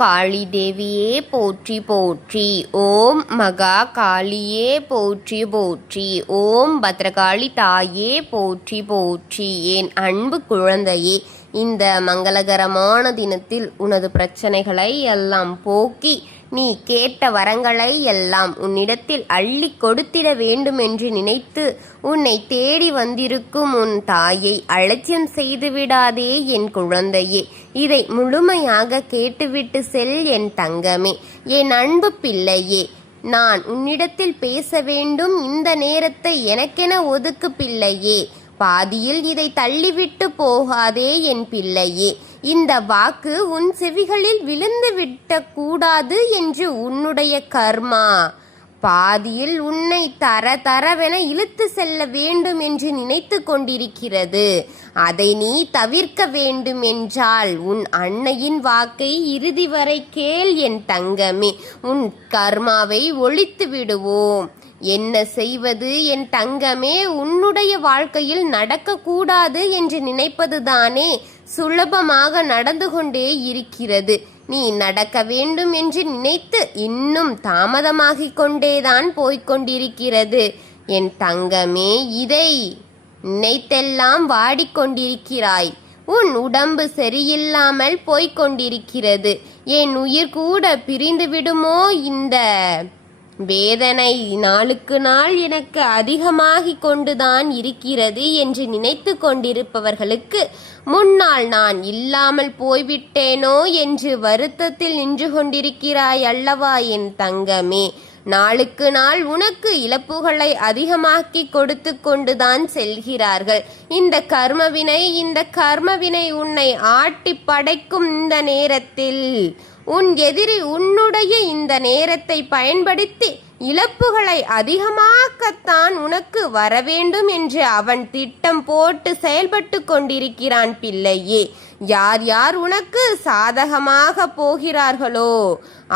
காளி தேவியே போற்றி போற்றி. ஓம் மகா காளியே போற்றி போற்றி. ஓம் பத்ரகாளி தாயே போற்றி போற்றி. என் அன்பு குழந்தையே, இந்த மங்களகரமான தினத்தில் உனது பிரச்சனைகளை எல்லாம் போக்கி நீ கேட்ட வரங்களை எல்லாம் உன்னிடத்தில் அள்ளி கொடுத்திட வேண்டும் என்று நினைத்து உன்னை தேடி வந்திருக்கும் உன் தாயை அலட்சியம் செய்துவிடாதே என் குழந்தையே. இதை முழுமையாக கேட்டுவிட்டு செல் என் தங்கமே, என் அன்பு பிள்ளையே. நான் உன்னிடத்தில் பேச வேண்டும், இந்த நேரத்தை எனக்கென ஒதுக்கு பிள்ளையே. பாதியில் இதை தள்ளிவிட்டு போகாதே என் பிள்ளையே. இந்த வாக்கு உன் செவிகளில் விழுந்து விட்ட கூடாது என்று உன்னுடைய கர்மா பாதியில் உன்னை தரவென இழுத்து செல்ல வேண்டும் என்று நினைத்து கொண்டிருக்கிறது. அதை நீ தவிர்க்க வேண்டும் என்றால் உன் அன்னையின் வாக்கை இறுதி வரை கேள் என் தங்கமே. உன் கர்மாவை ஒழித்து விடுவோம். என்ன செய்வது என் தங்கமே? உன்னுடைய வாழ்க்கையில் நடக்கக்கூடாது என்று நினைப்பதுதானே சுலபமாக நடந்து கொண்டே இருக்கிறது. நீ நடக்க வேண்டும் என்று நினைத்து இன்னும் தாமதமாகிக் கொண்டேதான் போய்கொண்டிருக்கிறது என் தங்கமே. இதை நினைத்தெல்லாம் வாடிக்கொண்டிருக்கிறாய். உன் உடம்பு சரியில்லாமல் போய்கொண்டிருக்கிறது. என் உயிர் கூட பிரிந்து விடுமோ? இந்த வேதனை நாளுக்கு நாள் எனக்கு அதிகமாகிக் கொண்டுதான் இருக்கிறது என்று நினைத்து கொண்டிருப்பவர்களுக்கு முன்னால் நான் இல்லாமல் போய்விட்டேனோ என்று வருத்தத்தில் நின்று கொண்டிருக்கிறாய் அல்லவா என் தங்கமே. நாளுக்கு நாள் உனக்கு இழப்புகளை அதிகமாக்கி கொடுத்து கொண்டுதான் செல்கிறார்கள். இந்த கர்மவினை உன்னை ஆட்டி படைக்கும் இந்த நேரத்தில் உன் எதிரி உன்னுடைய இந்த நேரத்தை பயன்படுத்தி இழப்புகளை அதிகமாக்கத்தான் உனக்கு வரவேண்டும் என்று அவன் திட்டம் போட்டு செயல்பட்டு கொண்டிருக்கிறான் பிள்ளையே. யார் யார் உனக்கு சாதகமாக போகிறார்களோ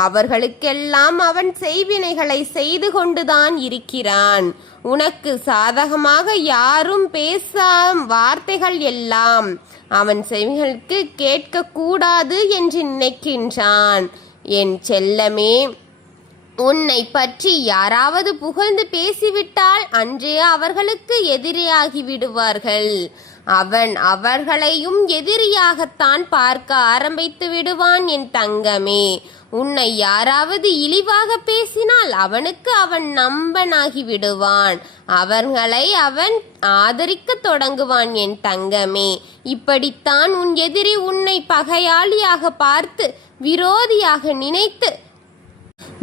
அவர்களுக்கெல்லாம் அவன் செய்வினைகளை செய்து கொண்டுதான் இருக்கிறான். உனக்கு சாதகமாக யாரும் பேசாம் வார்த்தைகள் எல்லாம் அவன் செவிகளுக்கு கேட்கக்கூடாது என்று நினைக்கின்றான். என் செல்லமே, உன்னை பற்றி யாராவது புகழ்ந்து பேசிவிட்டால் அன்றே அவர்களுக்கு எதிரியாகி விடுவார்கள். அவன் அவர்களையும் எதிரியாகத்தான் பார்க்க ஆரம்பித்து விடுவான் என் தங்கமே. உன்னை யாராவது இழிவாக பேசினால் அவனுக்கு அவன் நம்பனாகி விடுவான். அவர்களை அவன் ஆதரிக்க தொடங்குவான் என் தங்கமே. இப்படித்தான் உன் எதிரி உன்னை பகையாளியாக பார்த்து விரோதியாக நினைத்து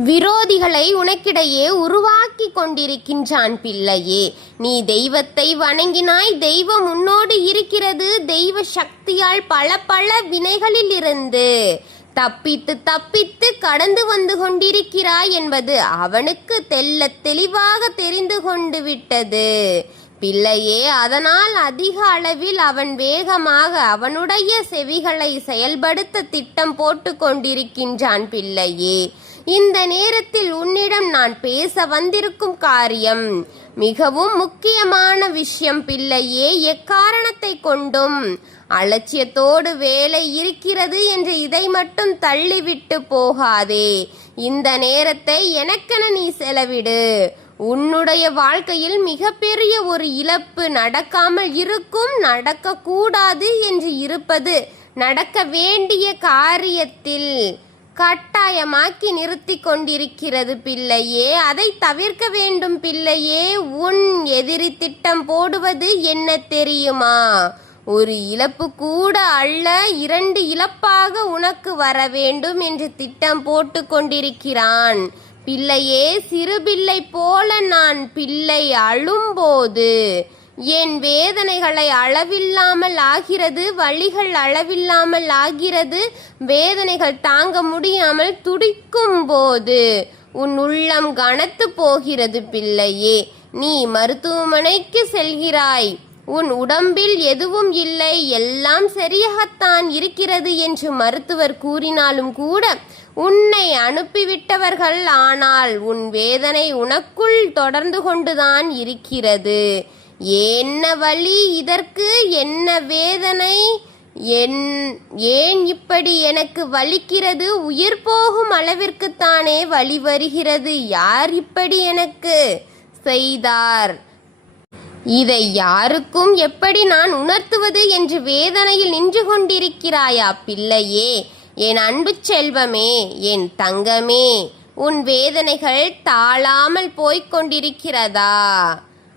விரோதிகளை உனக்கிடையே உருவாக்கி கொண்டிருக்கின்றான் பிள்ளையே. நீ தெய்வத்தை வணங்கினாய், தெய்வம் உன்னோடு இருக்கிறது. தெய்வ சக்தியால் பல வினைகளில் இருந்து தப்பித்து கடந்து வந்து கொண்டிருக்கிறாய் என்பது அவனுக்கு தெளிவாக தெரிந்து கொண்டு விட்டது பிள்ளையே. அதனால் அதிக அளவில் அவன் வேகமாக அவனுடைய செவிகளை செயல்படுத்த திட்டம் போட்டு கொண்டிருக்கின்றான் பிள்ளையே. இந்த நேரத்தில் உன்னிடம் நான் பேச வந்திருக்கும் காரியம் மிகவும் முக்கியமான விஷயம் பிள்ளையே. எக்காரணத்தை கொண்டும் அலட்சியத்தோடு வேலை இருக்கிறது என்று இதை மட்டும் தள்ளிவிட்டு போகாதே. இந்த நேரத்தை எனக்கென நீ செலவிடு. உன்னுடைய வாழ்க்கையில் மிகப்பெரிய ஒரு இழப்பு நடக்காமல் இருக்கும், நடக்கக்கூடாது என்று இருப்பது நடக்க வேண்டிய காரியத்தில் கட்டாயமாக்கி நிறுத்தி கொண்டிருக்கிறது பிள்ளையே. அதை தவிர்க்க வேண்டும் பிள்ளையே. உன் எதிரி திட்டம் போடுவது என்ன தெரியுமா? ஒரு இழப்பு கூட அல்ல, 2 இழப்பாக உனக்கு வர வேண்டும் என்று திட்டம் போட்டு கொண்டிருக்கிறான் பிள்ளையே. சிறு பிள்ளை போல நான் பிள்ளை அழும்போது என் வேதனைகளை அளவில்லாமல் ஆகிறது, வலிகள் அளவில்லாமல் ஆகிறது. வேதனைகள் தாங்க முடியாமல் துடிக்கும் போது உன் உள்ளம் கனத்து போகிறது பிள்ளையே. நீ மருத்துவமனைக்கு செல்கிறாய். உன் உடம்பில் எதுவும் இல்லை, எல்லாம் சரியாகத்தான் இருக்கிறது என்று மருத்துவர் கூறினாலும் கூட உன்னை அனுப்பிவிட்டவர்கள். ஆனால் உன் வேதனை உனக்குள் தொடர்ந்து கொண்டுதான் இருக்கிறது. என்ன வலி இதற்கு? என்ன வேதனை? ஏன் இப்படி எனக்கு வலிக்கிறது? உயிர் போகும் அளவிற்குத்தானே வலி வருகிறது. யார் இப்படி எனக்கு செய்தார்? இதை யாருக்கும் எப்படி நான் உணர்த்துவது என்று வேதனையில் நின்று கொண்டிருக்கிறாயா பிள்ளையே? என் அன்பு செல்வமே, என் தங்கமே, உன் வேதனைகள் தாழாமல் போய்க் கொண்டிருக்கிறதா?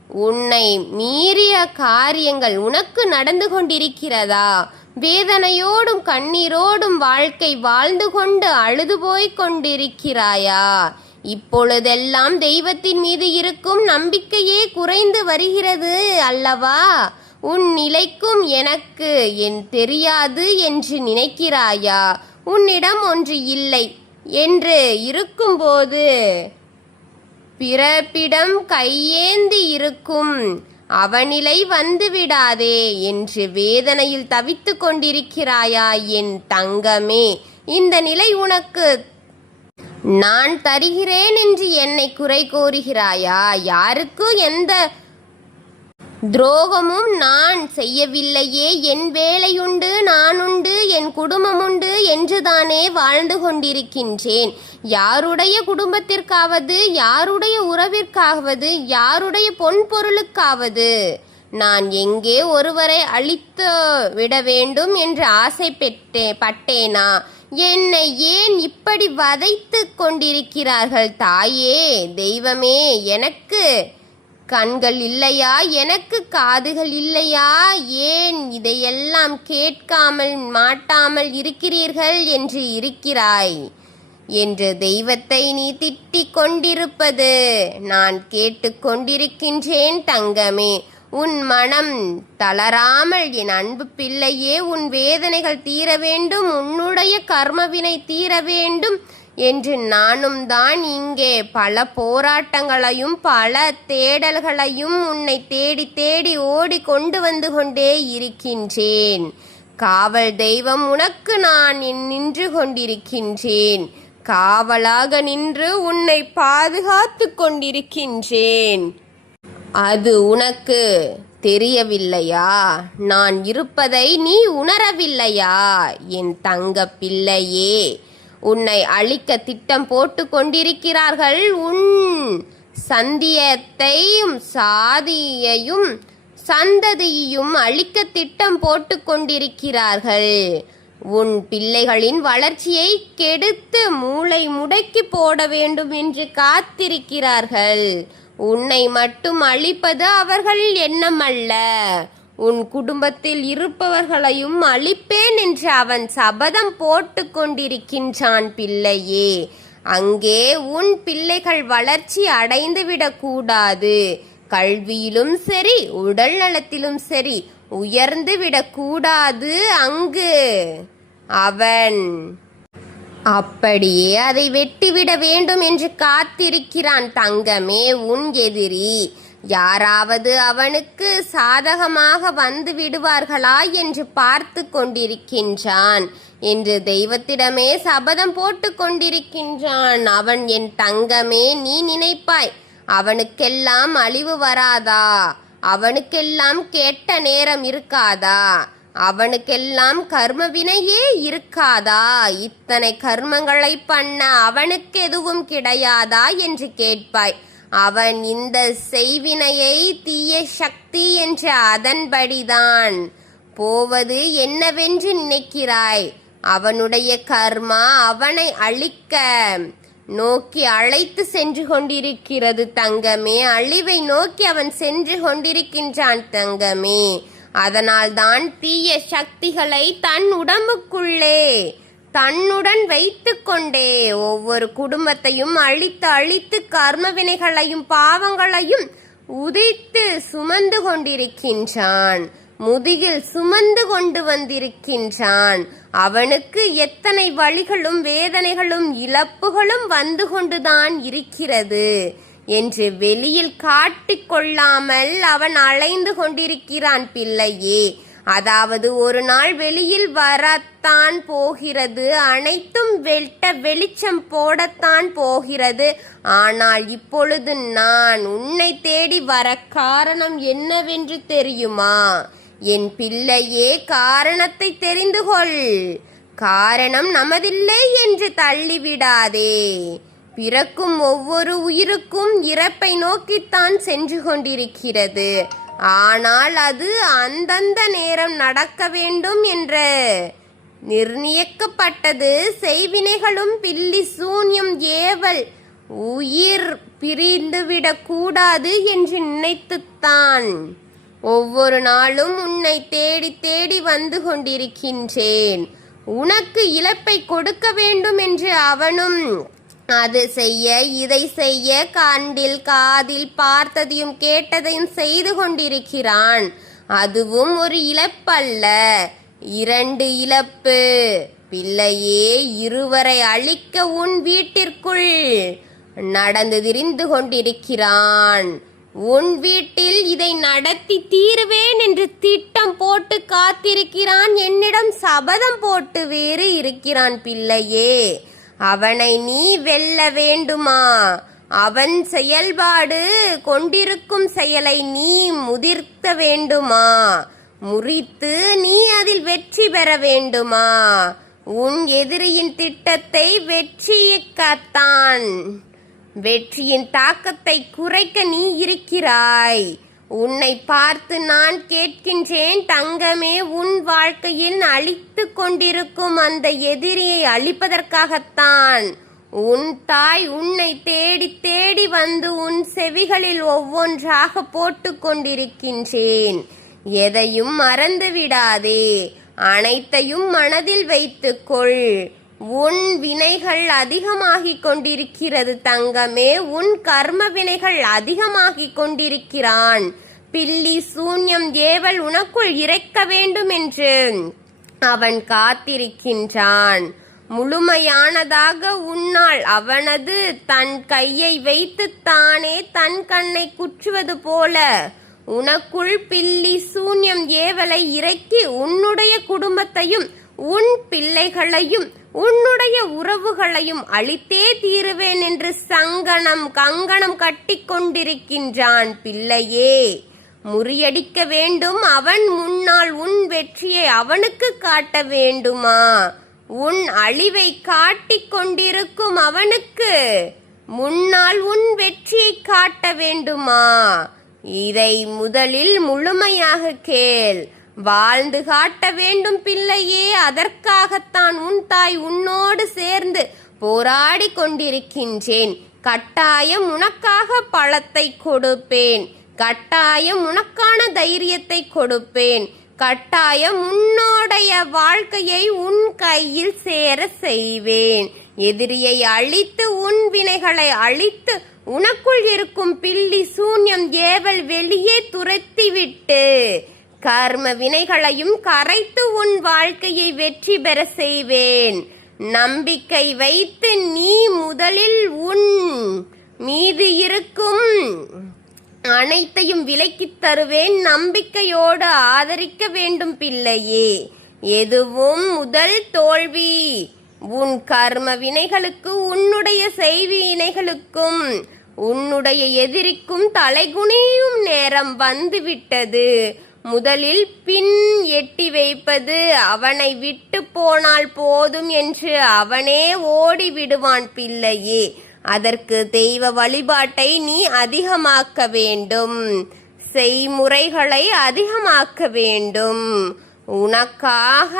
உன்னை மீறிய காரியங்கள் உனக்கு நடந்து கொண்டிருக்கிறதா? வேதனையோடும் கண்ணீரோடும் வாழ்க்கை வாழ்ந்து கொண்டு அழுது போய்க் கொண்டிருக்கிறாயா? இப்பொழுதெல்லாம் தெய்வத்தின் மீது இருக்கும் நம்பிக்கையே குறைந்து வருகிறது அல்லவா? உன் நிலைக்கும் எனக்கு என் தெரியாது என்று நினைக்கிறாயா? உன்னிடம் ஒன்று இல்லை என்று இருக்கும்போது பிறப்பிடம் கையேந்தி இருக்கும் அவனிலை வந்து விடாதே என்று வேதனையில் தவித்து கொண்டிருக்கிறாயா என் தங்கமே? இந்த நிலை உனக்கு நான் தருகிறேன் என்று என்னை குறை கூறுகிறாயா? யாருக்கு எந்த துரோகமும் நான் செய்யவில்லையே. என் வேலையுண்டு, நானுண்டு, என் குடும்பமுண்டு என்றுதானே வாழ்ந்து கொண்டிருக்கின்றேன். யாருடைய குடும்பத்திற்காவது, யாருடைய உறவிற்காவது, யாருடைய பொன் பொருளுக்காவது நான் எங்கே ஒருவரை அழித்து விட வேண்டும் என்று ஆசைப்பட்டேனா? என்னை ஏன் இப்படி வதைத்து கொண்டிருக்கிறார்கள் தாயே? தெய்வமே, எனக்கு கண்கள் இல்லையா? எனக்கு காதுகள் இல்லையா? ஏன் இதையெல்லாம் கேட்காமல் மாட்டாமல் இருக்கிறீர்கள் என்று இருக்கிறாய் என்று தெய்வத்தை நீ திட்டிக் கொண்டிருப்பது நான் கேட்டு கொண்டிருக்கின்றேன் தங்கமே. உன் மனம் தளராமல் என் அன்பு பிள்ளையே, உன் வேதனைகள் தீர வேண்டும், உன்னுடைய கர்மவினை தீர வேண்டும் என்று நானும் தான் இங்கே பல போராட்டங்களையும் பல தேடல்களையும் உன்னை தேடி தேடி ஓடி கொண்டு வந்து கொண்டே இருக்கின்றேன். காவல் தெய்வம் உனக்கு நான் நின்று கொண்டிருக்கின்றேன். காவலாக நின்று உன்னை பாதுகாத்து கொண்டிருக்கின்றேன். அது உனக்கு தெரியவில்லையா? நான் இருப்பதை நீ உணரவில்லையா என் தங்க பிள்ளையே? உன்னை அழிக்க திட்டம் போட்டு கொண்டிருக்கிறார்கள். உன் சந்தியத்தையும் சாதியையும் சந்ததியையும் அழிக்க திட்டம் போட்டு கொண்டிருக்கிறார்கள். உன் பிள்ளைகளின் வளர்ச்சியை கெடுத்து மூளை முடக்கி போட வேண்டும் என்று காத்திருக்கிறார்கள். உன்னை மட்டும் அழிப்பது அவர்கள் எண்ணமல்ல, உன் குடும்பத்தில் இருப்பவர்களையும் அழிப்பேன் என்று அவன் சபதம் போட்டு கொண்டிருக்கின்றான் பிள்ளையே. அங்கே உன் பிள்ளைகள் வளர்ச்சி அடைந்துவிடக் கூடாது. கல்வியிலும் சரி, உடல் நலத்திலும் சரி உயர்ந்து விடக்கூடாது. அங்கு அவன் அப்படியே அதை வெட்டிவிட வேண்டும் என்று காத்திருக்கிறான் தங்கமே. உன் எதிரி யாராவது அவனுக்கு சாதகமாக வந்து விடுவார்களா என்று பார்த்து கொண்டிருக்கின்றான் என்று தெய்வத்திடமே சபதம் போட்டு கொண்டிருக்கின்றான். அவன் என் தங்கமே, நீ நினைப்பாய் அவனுக்கெல்லாம் அழிவு வராதா? அவனுக்கெல்லாம் கெட்ட நேரம் இருக்காதா? அவனுக்கெல்லாம் கர்மவினையே இருக்காதா? இத்தனை கர்மங்களை பண்ண அவனுக்கு எதுவும் கிடையாதா என்று கேட்பாய். அவன் இந்த செய்வினையை தீய சக்தி என்ற அதன்படிதான் போவது என்னவென்று நினைக்கிறாய்? அவனுடைய கர்மா அவனை அழிக்க நோக்கி அழைத்து சென்று கொண்டிருக்கிறது தங்கமே. அழிவை நோக்கி அவன் சென்று கொண்டிருக்கின்றான் தங்கமே. அதனால்தான் தீய சக்திகளை தன் உடம்புக்குள்ளே தன்னுடன் வைத்து கொண்டே ஒவ்வொரு குடும்பத்தையும் அழித்து அழித்து கர்மவினைகளையும் பாவங்களையும் உதைத்து சுமந்து கொண்டிருக்கின்றான். முதுகில் சுமந்து கொண்டு வந்திருக்கின்றான். அவனுக்கு எத்தனை வலிகளும் வேதனைகளும் இழப்புகளும் வந்து கொண்டுதான் இருக்கிறது என்று வெளியில் காட்டிக்கொள்ளாமல் அவன் அலைந்து கொண்டிருக்கிறான் பிள்ளையே. அதாவது ஒரு நாள் வெளியில் வரத்தான் போகிறது, அனைத்தும் வெளிச்சம் போடத்தான் போகிறது. ஆனால் இப்பொழுது நான் உன்னை தேடி வர காரணம் என்னவென்று தெரியுமா? என் பிள்ளையே, காரணத்தை தெரிந்து கொள். காரணம் நமதில்லை என்று தள்ளிவிடாதே. பிறக்கும் ஒவ்வொரு உயிருக்கும் இறப்பை நோக்கித்தான் சென்று கொண்டிருக்கிறது. ஆனால் அது அந்தந்த நேரம் நடக்க வேண்டும் என்ற நிர்ணயிக்கப்பட்டது. செய்வினைகளும் பில்லி சூன்யம் ஏவல் உயிர் பிரிந்துவிடக் கூடாது என்று நினைத்துத்தான் ஒவ்வொரு நாளும் உன்னை தேடி தேடி வந்து கொண்டிருக்கின்றேன். உனக்கு இழப்பை கொடுக்க வேண்டும் என்று அவனும் அது செய்ய இதை செய்ய கண்டில் காதில் பார்த்ததையும் கேட்டதையும் செய்து கொண்டிருக்கிறான். அதுவும் ஒரு இழப்பல்ல, 2 இழப்பு. பிள்ளையே, இருவரை அழிக்க உன் வீட்டிற்குள் நடந்து திரிந்து கொண்டிருக்கிறான். உன் வீட்டில் இதை நடத்தி தீருவேன் என்று திட்டம் போட்டு காத்திருக்கிறான். என்னிடம் சபதம் போட்டு வேறு இருக்கிறான். பிள்ளையே, அவனை நீ வெல்ல வேண்டுமா? அவன் செயல்பாடு கொண்டிருக்கும் செயலை நீ முதிர்த்த வேண்டுமா? முறித்து நீ அதில் வெற்றி பெற வேண்டுமா? உன் எதிரியின் திட்டத்தை வெற்றியக்கத்தான், வெற்றியின் தாக்கத்தை குறைக்க நீ இருக்கிறாய். உன்னை பார்த்து நான் கேட்கின்றேன் தங்கமே, உன் வாழ்க்கையில் அழித்து கொண்டிருக்கும் அந்த எதிரியை அழிப்பதற்காகத்தான் உன் தாய் உன்னை தேடி தேடி வந்து உன் செவிகளில் ஒவ்வொன்றாக போட்டு கொண்டிருக்கின்றேன். எதையும் மறந்து விடாதே, அனைத்தையும் மனதில் வைத்துக்கொள். உன் வினைகள் அதிகமாகிக் கொண்டிருக்கிறது தங்கமே. உன் கர்ம வினைகள் அதிகமாகிக் கொண்டிருக்கிறான். பில்லி சூன்யம் ஏவல் உனக்குள் இறைக்க வேண்டும் என்று அவன் காத்திருக்கின்றான். முழுமையானதாக உன்னால் அவனது தன் கையை வைத்து தானே தன் கண்ணை குற்றுவது போல உனக்குள் பில்லி சூன்யம் ஏவலை இறக்கி உன்னுடைய குடும்பத்தையும் உன் பிள்ளைகளையும் உன்னுடைய உறவுகளையும் அழித்தே தீருவேன் என்று கங்கணம் கட்டி கொண்டிருக்கின்றான். பிள்ளையே, முறியடிக்க வேண்டும். அவன் முன்னால் உன் வெற்றியை அவனுக்கு காட்ட வேண்டுமா? உன் அழிவை காட்டிக் கொண்டிருக்கும் அவனுக்கு முன்னால் உன் வெற்றியை காட்ட வேண்டுமா? இதை முதலில் முழுமையாக கேள். வாழ்ந்து காட்ட வேண்டும் பிள்ளையே. அதற்காகத்தான் உன் தாய் உன்னோடு சேர்ந்து போராடி கொண்டிருக்கின்றேன். கட்டாயம் உனக்காக பழத்தை கொடுப்பேன். கட்டாயம் உனக்கான தைரியத்தை கொடுப்பேன். கட்டாயம் உன்னுடைய வாழ்க்கையை உன் கையில் சேர செய்வேன். எதிரியை அழித்து உன் வினைகளை அழித்து உனக்குள் இருக்கும் பில்லி சூன்யம் ஏவல் வெளியே துரத்திவிட்டு கர்ம வினைகளையும் கரைத்து உன் வாழ்க்கையை வெற்றி பெற செய்வேன். நம்பிக்கை வைத்து நீ முதலில் உன் மீது இருக்கும் அனைத்தையும் விலக்கித் தருவேன். நம்பிக்கையோடு ஆதரிக்க வேண்டும் பிள்ளையே. எதுவும் முதல் தோல்வி. உன் கர்ம வினைகளுக்கு உன்னுடைய செய்வினைகளுக்கும் உன்னுடைய எதிரிக்கும் தலைகுனியும் நேரம் வந்துவிட்டது. முதலில் பின் எட்டி வைப்பது. அவனை விட்டு போனால் போதும் என்று அவனே ஓடி விடுவான் பிள்ளையே. அதற்கு தெய்வ வழிபாட்டை நீ அதிகமாக்க வேண்டும். செய்முறைகளை அதிகமாக்க வேண்டும். உனக்காக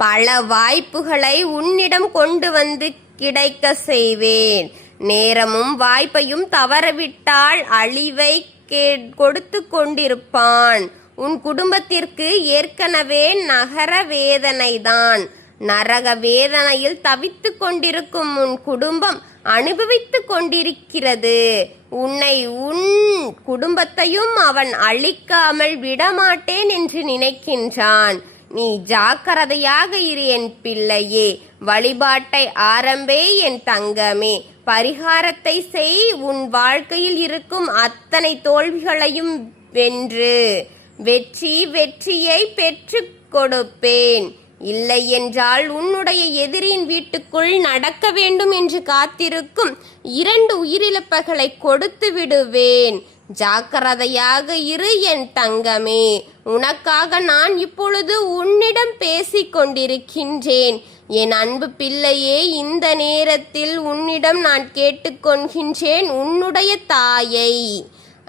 பல வாய்ப்புகளை உன்னிடம் கொண்டு வந்து கிடைக்க செய்வேன். நேரமும் வாய்ப்பையும் தவறவிட்டால் அழிவை கொடுத்து கொண்டிருப்பான். உன் குடும்பத்திற்கு ஏற்கனவே நரக வேதனைதான். நரக வேதனையில் தவித்து கொண்டிருக்கும் உன் குடும்பம் அனுபவித்து கொண்டிருக்கிறது. உன்னை உன் குடும்பத்தையும் அவன் அழிக்காமல் விடமாட்டேன் என்று நினைக்கின்றான். நீ ஜாக்கிரதையாக இரு என் பிள்ளையே. வழிபாட்டை ஆரம்பே என் தங்கமே. பரிகாரத்தை செய். உன் வாழ்க்கையில் இருக்கும் அத்தனை தோல்விகளையும் வென்று வெற்றியை பெற்று கொடுப்பேன். இல்லை என்றால் உன்னுடைய எதிரியின் வீட்டுக்குள் நடக்க வேண்டும் என்று காத்திருக்கும் 2 உயிரிழப்புகளை கொடுத்து விடுவேன். ஜாக்கிரதையாக இரு என் தங்கமே. உனக்காக நான் இப்பொழுது உன்னிடம் பேசிக் கொண்டிருக்கின்றேன். என் அன்பு பிள்ளையே, இந்த நேரத்தில் உன்னிடம் நான் கேட்டுக்கொள்கின்றேன், உன்னுடைய தாயை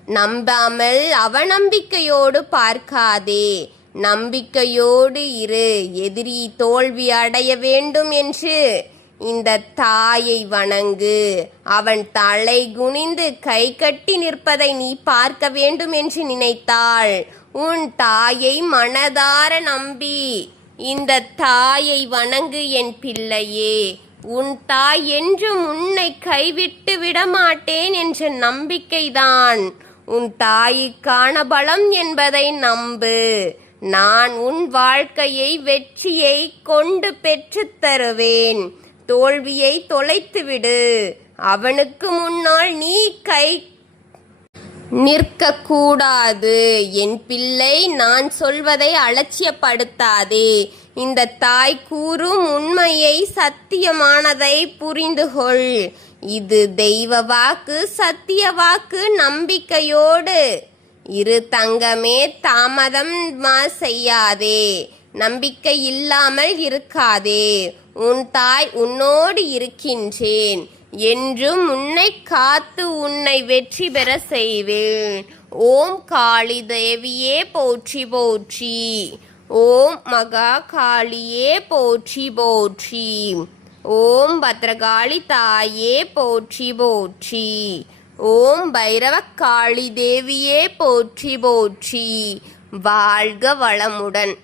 நம்பாமல் அவநம்பிக்கையோடு பார்க்காதே. நம்பிக்கையோடு இரு. எதிரி தோல்வி அடைய வேண்டும் என்று இந்த தாயை வணங்கு. அவன் தலை குனிந்து கை கட்டி நிற்பதை நீ பார்க்க வேண்டும் என்று நினைத்தால் உன் தாயை மனதார நம்பி இந்த தாயை வணங்கு என் பிள்ளையே. உன் தாய் என்றும் உன்னை கைவிட்டு விடமாட்டேன் என்ற நம்பிக்கைதான் உன் தாய்க்கான பலம் என்பதை நம்பு. நான் உன் வாழ்க்கையை வெற்றியை கொண்டு பெற்றுத் தருவேன். தோல்வியை தொலைத்துவிடு. அவனுக்கு முன்னால் நீ கை நிற்கக்கூடாது. என் பிள்ளை, நான் சொல்வதை அலட்சியப்படுத்தாதே. இந்த தாய் கூறும் உண்மையை, சத்தியமானதை புரிந்துகொள். இது தெய்வ வாக்கு, சத்திய வாக்கு. நம்பிக்கையோடு இரு தங்கமே. தாமதம் செய்யாதே. நம்பிக்கை இல்லாமல் இருக்காதே. உன் தாய் உன்னோடு இருக்கின்றேன். என்றும் உன்னை காத்து உன்னை வெற்றி பெற செய்வேன். ஓம் காளி தேவியே போற்றி போற்றி. ஓம் மகா காளியே போற்றி போற்றி. ஓம் பத்ரகாளி தாயே போற்றி போற்றி. ஓம் பைரவக்காளி தேவியே போற்றி போற்றி. வாழ்க வளமுடன்.